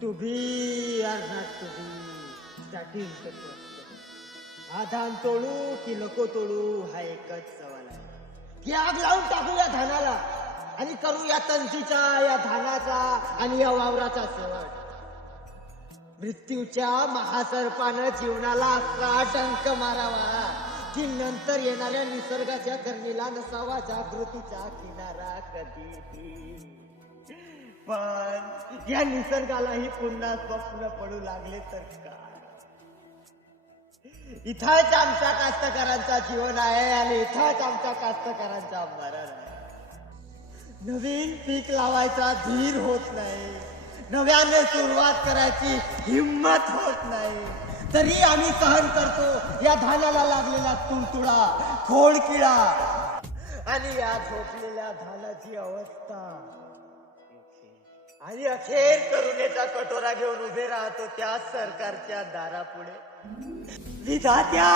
To be or not to be that is the question. हा धान तोडू की नको तोडू हा एकच सवाल आहे. की आग लावून टाकूया धानाला आणि करूया तंतीचा या धानाचा आणि या वावराचा शेवट. मृत्यूच्या महासर्पानं जीवनाला असा डंक मारावा की नंतर येणाऱ्या निसर्गाच्या करणीला नसावा जागृतीचा किनारा कधीही. पण या निसर्गालाही पुन्हा स्वप्न पडू लागले तर काय. इथंच आमच्या कास्तकारांचा जीवन आहे आणि इथंच आमच्या कास्तकारांचा मरण आहे. नवीन पीक लावायचा धीर होत नाही, नव्याने सुरुवात करायची हिम्मत होत नाही, तरी आम्ही सहन करतो या धानाला लागलेला तुडतुडा, खोडकिडा आणि या झोपलेल्या धानाची अवस्था. आणि अखेर करुणेचा कटोरा घेऊन उभे राहतो त्या सरकारच्या दारापुढे. विधात्या,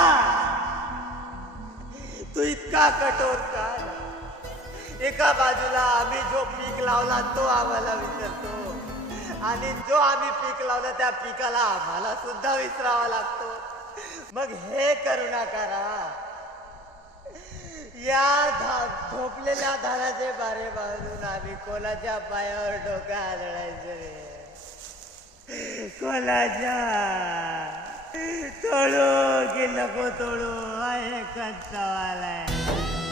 तू इतका कठोर का? एका बाजूला आम्ही जो पीक लावला तो आम्हाला विसरतो आणि जो आम्ही पीक लावला त्या पिकाला आम्हाला सुद्धा विसरावा लागतो. मग हे करुणा करा. या झोपलेल्या धानाचे बारे बांधून आम्ही कोणाच्या पायावर डोकं आदळायचं रे? कोणाच्या? तोडू की नको तोडू हा एकच सवाल आहे.